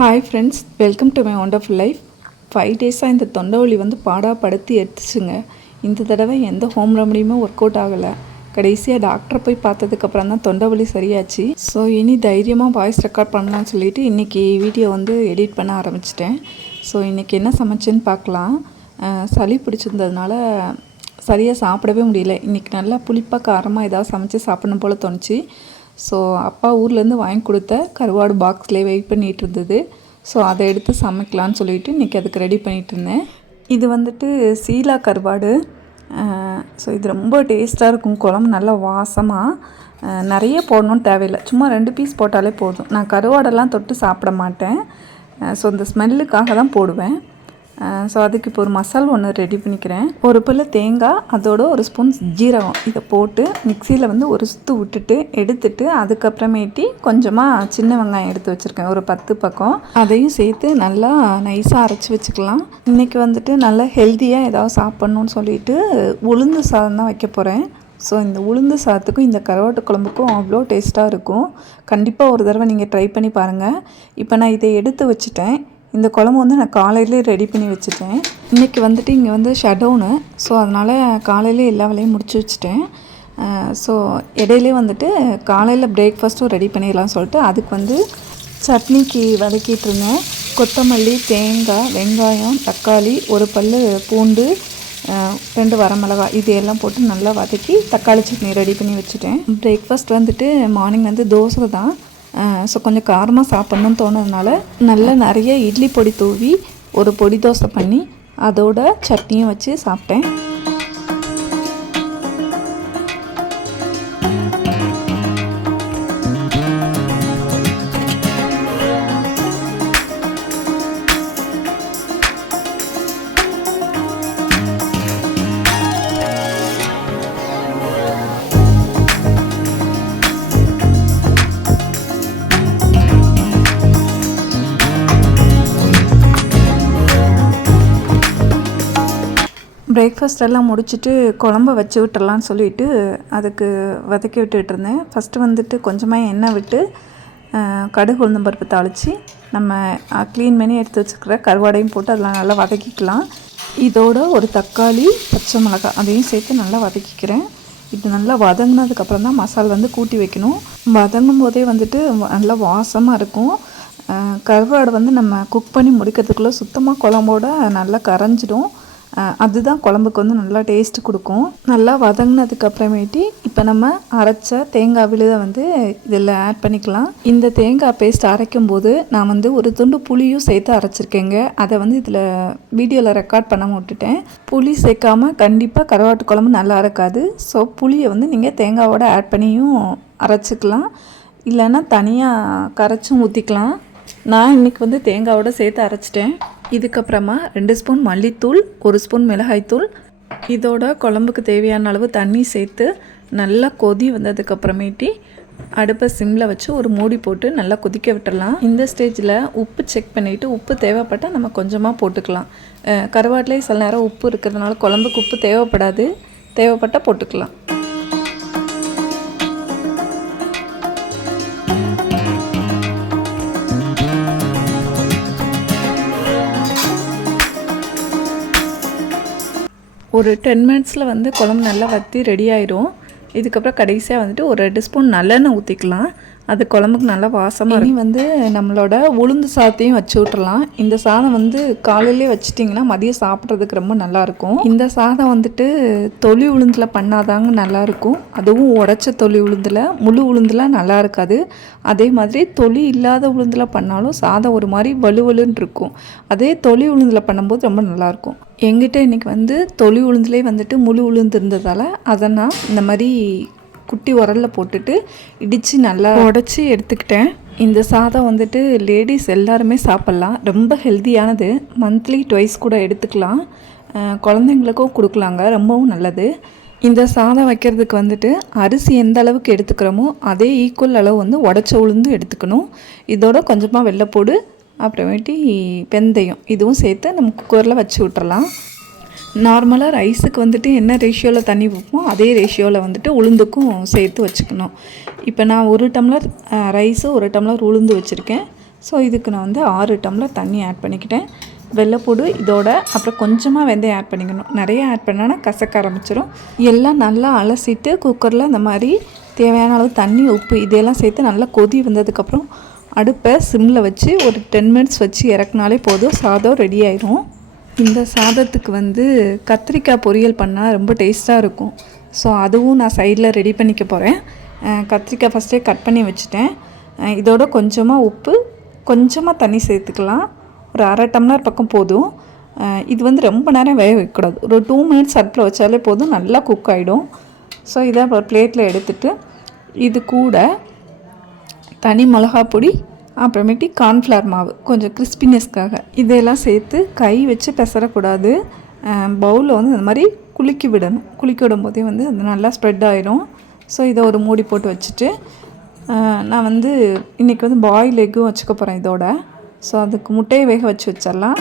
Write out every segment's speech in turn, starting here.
Hi friends, welcome to my wonderful life. 5 டேஸாக இந்த தொண்டை வலி வந்து பாடாப்படுத்தி எடுத்துச்சுங்க. இந்த தடவை எந்த ஹோம் ரெமடியுமே ஒர்க் அவுட் ஆகலை. கடைசியாக டாக்டரை போய் பார்த்ததுக்கப்புறம் தான் தொண்டை வலி சரியாச்சு. ஸோ இனி தைரியமாக வாய்ஸ் ரெக்கார்ட் பண்ணலான்னு சொல்லிட்டு இன்றைக்கி வீடியோ வந்து எடிட் பண்ண ஆரம்பிச்சிட்டேன். ஸோ இன்றைக்கி என்ன சமைச்சேன்னு பார்க்கலாம். சளி பிடிச்சிருந்ததுனால சரியாக சாப்பிடவே முடியல. இன்றைக்கி நல்லா புளிப்பாக காரமாக ஏதாவது சமைச்சு சாப்பிடணும் போல் தோணுச்சு. ஸோ அப்பா ஊர்லேருந்து வாங்கி கொடுத்த கருவாடு பாக்ஸ்லேயே வெயிட் பண்ணிகிட்டு இருந்தது. ஸோ அதை எடுத்து சமைக்கலான்னு சொல்லிவிட்டு இன்றைக்கி அதுக்கு ரெடி பண்ணிகிட்டு இருந்தேன். இது வந்துட்டு சீலா கருவாடு. ஸோ இது ரொம்ப டேஸ்ட்டாக இருக்கும். குழம்பு நல்லா வாசமாக, நிறைய போடணும்னு தேவையில்லை. சும்மா 2 பீஸ் போட்டாலே போதும். நான் கருவாடெல்லாம் தொட்டு சாப்பிட மாட்டேன். ஸோ இந்த ஸ்மெல்லுக்காக தான் போடுவேன். ஸோ அதுக்கு இப்போ ஒரு மசாலா ஒன்று ரெடி பண்ணிக்கிறேன். ஒரு பல்லு தேங்காய், அதோட ஒரு ஸ்பூன் ஜீரகம் இதை போட்டு மிக்சியில் வந்து ஒரு சுற்று விட்டுட்டு எடுத்துட்டு அதுக்கப்புறமேட்டி கொஞ்சமாக சின்ன வெங்காயம் எடுத்து வச்சுருக்கேன், ஒரு 10 பக்கம். அதையும் சேர்த்து நல்லா நைஸாக அரைச்சி வச்சுக்கலாம். இன்றைக்கி வந்துட்டு நல்லா ஹெல்த்தியாக ஏதாவது சாப்பிட்ணுன்னு சொல்லிட்டு உளுந்து சாதம் தான் வைக்க போகிறேன். ஸோ இந்த உளுந்து சாதத்துக்கும் இந்த கருவாட்டு குழம்புக்கும் அவ்வளோ டேஸ்ட்டாக இருக்கும். கண்டிப்பாக ஒரு தடவை நீங்கள் ட்ரை பண்ணி பாருங்கள். இப்போ நான் இதை எடுத்து வச்சுட்டேன். இந்த குழம்பு வந்து நான் காலையிலே ரெடி பண்ணி வச்சுட்டேன். இன்றைக்கி வந்துட்டு இங்கே வந்து ஷட்டவுனு. ஸோ அதனால் காலையிலே எல்லா வேலையும் முடிச்சு வச்சுட்டேன். ஸோ இடையிலே வந்துட்டு காலையில் பிரேக்ஃபாஸ்ட்டும் ரெடி பண்ணிடலாம்னு சொல்லிட்டு அதுக்கு வந்து சட்னிக்கு வதக்கிட்டு இருந்தேன். கொத்தமல்லி, தேங்காய், வெங்காயம், தக்காளி, ஒரு பல்லு பூண்டு, 2 வரமிளகாய் இது எல்லாம் போட்டு நல்லா வதக்கி தக்காளி சட்னி ரெடி பண்ணி வச்சுட்டேன். பிரேக்ஃபாஸ்ட் வந்துட்டு மார்னிங் வந்து தோசை தான். ஸோ கொஞ்சம் காரமாக சாப்பிட்ணுன்னு தோணுறதுனால நல்லா நிறைய இட்லி பொடி தூவி ஒரு பொடி தோசை பண்ணி அதோட சட்னியும் வச்சு சாப்பிட்டேன். பிரேக்ஃபாஸ்ட் எல்லாம் முடிச்சுட்டு குழம்ப வச்சு விட்டுறலான்னு சொல்லிவிட்டு அதுக்கு வதக்கி விட்டுட்டு இருந்தேன். ஃபஸ்ட்டு வந்துட்டு கொஞ்சமாக எண்ணெய் விட்டு கடுகு உளுந்தம் பருப்பு தாளித்து நம்ம க்ளீன் பண்ணி எடுத்து வச்சுக்கிற கருவாடையும் போட்டு அதெல்லாம் நல்லா வதக்கிக்கலாம். இதோட ஒரு தக்காளி, பச்சை மிளகாய் அதையும் சேர்த்து நல்லா வதக்கிக்கிறேன். இது நல்லா வதங்கினதுக்கப்புறம் தான் மசாலா வந்து கூட்டி வைக்கணும். வதங்கும் போதே வந்துட்டு நல்லா வாசமாக இருக்கும். கருவாடு வந்து நம்ம குக் பண்ணி முடிக்கிறதுக்குள்ளே சுத்தமாக குழம்போட நல்லா கரைஞ்சிடும். அதுதான் குழம்புக்கு வந்து நல்லா டேஸ்ட்டு கொடுக்கும். நல்லா வதங்கினதுக்கு அப்புறமேட்டி இப்போ நம்ம அரைச்ச தேங்காய் விழுதை வந்து இதில் ஆட் பண்ணிக்கலாம். இந்த தேங்காய் பேஸ்ட் அரைக்கும் போது நான் வந்து ஒரு துண்டு புளியும் சேர்த்து அரைச்சிருக்கேங்க. அதை வந்து இதில் வீடியோவில் ரெக்கார்ட் பண்ண விட்டுட்டேன். புளி சேர்க்காமல் கண்டிப்பாக கருவாட்டு குழம்பு நல்லா இருக்காது. ஸோ புளியை வந்து நீங்கள் தேங்காவோட ஆட் பண்ணியும் அரைச்சிக்கலாம், இல்லைன்னா தனியாக கரைச்சும் ஊற்றிக்கலாம். நான் இன்றைக்கி வந்து தேங்காவோட சேர்த்து அரைச்சிட்டேன். இதுக்கப்புறமா 2 ஸ்பூன் மல்லித்தூள், 1 ஸ்பூன் மிளகாய்த்தூள், இதோட குழம்புக்கு தேவையான அளவு தண்ணி சேர்த்து நல்லா கொதி வந்ததுக்கப்புறமேட்டி அடுப்பை சிம்மில் வச்சு ஒரு மூடி போட்டு நல்லா கொதிக்க விட்டுடலாம். இந்த ஸ்டேஜில் உப்பு செக் பண்ணிவிட்டு உப்பு தேவைப்பட்டால் நம்ம கொஞ்சமாக போட்டுக்கலாம். கருவாட்டிலே சில நேரம் உப்பு இருக்கிறதுனால குழம்புக்கு உப்பு தேவைப்படாது, தேவைப்பட்டால் போட்டுக்கலாம். ஒரு 10 மினிட்ஸில் வந்து குழம்பு நல்லா வற்றி ரெடி ஆயிடும். இதுக்கப்புறம் கடைசியாக வந்துட்டு ஒரு 2 ஸ்பூன் நல்லெண்ணெய் ஊற்றிக்கலாம். அது குழம்புக்கு நல்லா வாசமாக வந்து நம்மளோட உளுந்து சாதத்தையும் வச்சு விட்றலாம். இந்த சாதம் வந்து காலையிலே வச்சிட்டிங்கன்னா மதியம் சாப்பிட்றதுக்கு ரொம்ப நல்லாயிருக்கும். இந்த சாதம் வந்துட்டு தொளி உளுந்தில் பண்ணாதாங்க நல்லாயிருக்கும். அதுவும் உடச்ச தொளி உளுந்தில், முழு உளுந்தில் நல்லா இருக்காது. அதே மாதிரி தொளி இல்லாத உளுந்தில் பண்ணாலும் சாதம் ஒரு மாதிரி வலுவலுன்னு இருக்கும். அதே தொளி உளுந்தில் பண்ணும்போது ரொம்ப நல்லாயிருக்கும். எங்கிட்ட இன்றைக்கி வந்து தொளி உளுந்துலேயே வந்துட்டு முழு உளுந்து இருந்ததால் அதை நான் இந்த மாதிரி குட்டி உரலில் போட்டுட்டு இடித்து நல்லா உடச்சி எடுத்துக்கிட்டேன். இந்த சாதம் வந்துட்டு லேடிஸ் எல்லாருமே சாப்பிட்லாம். ரொம்ப ஹெல்த்தியானது. மந்த்லி 2 கூட எடுத்துக்கலாம். குழந்தைங்களுக்கும் கொடுக்கலாங்க, ரொம்பவும் நல்லது. இந்த சாதம் வைக்கிறதுக்கு வந்துட்டு அரிசி எந்த அளவுக்கு எடுத்துக்கிறோமோ அதே ஈக்குவல் அளவு வந்து உடச்ச உளுந்து எடுத்துக்கணும். இதோட கொஞ்சமாக வெள்ளைப்பூடு, அப்புறமேட்டி வெந்தயம் இதுவும் சேர்த்து நம்ம குக்கரில் வச்சு விட்டுறலாம். நார்மலாக ரைஸுக்கு வந்துட்டு என்ன ரேஷியோவில் தண்ணி வைப்போம் அதே ரேஷியோவில் வந்துட்டு உளுந்துக்கும் சேர்த்து வச்சுக்கணும். இப்போ நான் 1 டம்ளர் ரைஸு 1 டம்ளர் உளுந்து வச்சுருக்கேன். ஸோ இதுக்கு நான் வந்து 6 டம்ளர் தண்ணி ஆட் பண்ணிக்கிட்டேன். வெள்ளைப்பூடு இதோட அப்புறம் கொஞ்சமாக வெந்தயம் ஆட் பண்ணிக்கணும். நிறைய ஆட் பண்ணால் கசக்க ஆரம்பிச்சிடும். எல்லாம் நல்லா அலசிட்டு குக்கரில் இந்த மாதிரி தேவையான அளவு தண்ணி, உப்பு இதெல்லாம் சேர்த்து நல்லா கொதி வந்ததுக்கப்புறம் அடுப்பை சிம்மில் வச்சு ஒரு 10 மினிட்ஸ் வச்சு இறக்குனாலே போதும், சாதம் ரெடி ஆயிடும். இந்த சாதத்துக்கு வந்து கத்திரிக்காய் பொரியல் பண்ணால் ரொம்ப டேஸ்ட்டாக இருக்கும். ஸோ அதுவும் நான் சைடில் ரெடி பண்ணிக்க போகிறேன். கத்திரிக்காய் ஃபஸ்ட்டே கட் பண்ணி வச்சுட்டேன். இதோட கொஞ்சமாக உப்பு, கொஞ்சமாக தண்ணி சேர்த்துக்கலாம். ஒரு அரை டம்ளர் பக்கம் போதும். இது வந்து ரொம்ப நேரம் வேக வைக்கக்கூடாது. ஒரு 2 மினிட்ஸ் அடுப்பில் வச்சாலே போதும், நல்லா குக் ஆகிடும். ஸோ இதை ஒரு பிளேட்டில் எடுத்துகிட்டு இது கூட தனி மிளகா பொடி, அப்புறமேட்டி கார்ன்ஃப்ளவர் மாவு கொஞ்சம் கிறிஸ்பினஸ்க்காக இதெல்லாம் சேர்த்து கை வச்சு பெசரக்கூடாது. பவுலில் வந்து இந்த மாதிரி குலுக்கி விடணும். குலுக்கி விடும்போதே வந்து அது நல்லா ஸ்ப்ரெட் ஆகிடும். ஸோ இதை ஒரு மூடி போட்டு வச்சுட்டு நான் வந்து இன்றைக்கி வந்து பாயில் எக்கும் வச்சுக்க போகிறேன் இதோட. ஸோ அதுக்கு முட்டையை வேக வச்சு வச்சிடலாம்.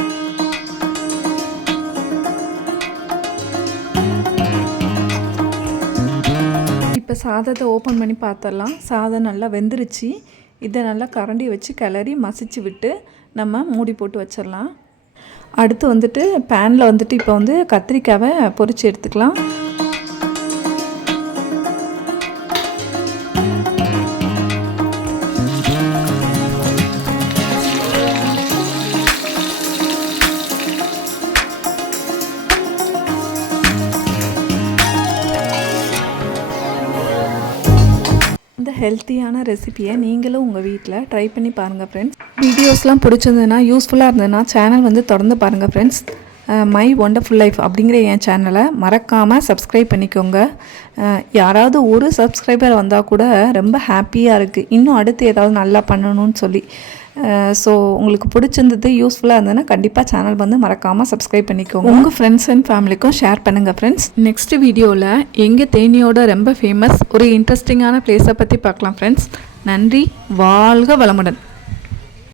இப்போ சாதத்தை ஓப்பன் பண்ணி பார்த்துடலாம். சாதம் நல்லா வெந்துருச்சு. இதை நல்லா கரண்டி வச்சு கிளறி மசிச்சு விட்டு நம்ம மூடி போட்டு வச்சிடலாம். அடுத்து வந்துட்டு பேனில் வந்துட்டு இப்போ வந்து கத்திரிக்காவை பொரித்து எடுத்துக்கலாம். இந்த ஹெல்த்தியான ரெசிபியை நீங்களும் உங்கள் வீட்டில் ட்ரை பண்ணி பாருங்கள் ஃப்ரெண்ட்ஸ். வீடியோஸ்லாம் பிடிச்சிருந்ததுன்னா, யூஸ்ஃபுல்லாக இருந்ததுன்னா சேனல் வந்து தொடர்ந்து பாருங்கள் ஃப்ரெண்ட்ஸ். மை ஒண்டர்ஃபுல் லைஃப் அப்படிங்கிற என் சேனலை மறக்காமல் சப்ஸ்கிரைப் பண்ணிக்கோங்க. யாராவது ஒரு சப்ஸ்கிரைபர் வந்தால் கூட ரொம்ப ஹாப்பியாக இருக்குது, இன்னும் அடுத்து ஏதாவது நல்லா பண்ணணும்னு சொல்லி. ஸோ உங்களுக்கு பிடிச்சிருந்தது, யூஸ்ஃபுல்லாக இருந்ததுன்னா கண்டிப்பாக சேனல் வந்து மறக்காமல் சப்ஸ்கிரைப் பண்ணிக்கோங்க. உங்கள் ஃப்ரெண்ட்ஸ் அண்ட் ஃபேமிலிக்கும் ஷேர் பண்ணுங்கள் ஃப்ரெண்ட்ஸ். நெக்ஸ்ட் வீடியோவில் எங்கள் தேனியோட ரொம்ப ஃபேமஸ் ஒரு இன்ட்ரெஸ்டிங்கான பிளேஸை பற்றி பார்க்கலாம் ஃப்ரெண்ட்ஸ். நன்றி. வாழ்க வளமுடன்.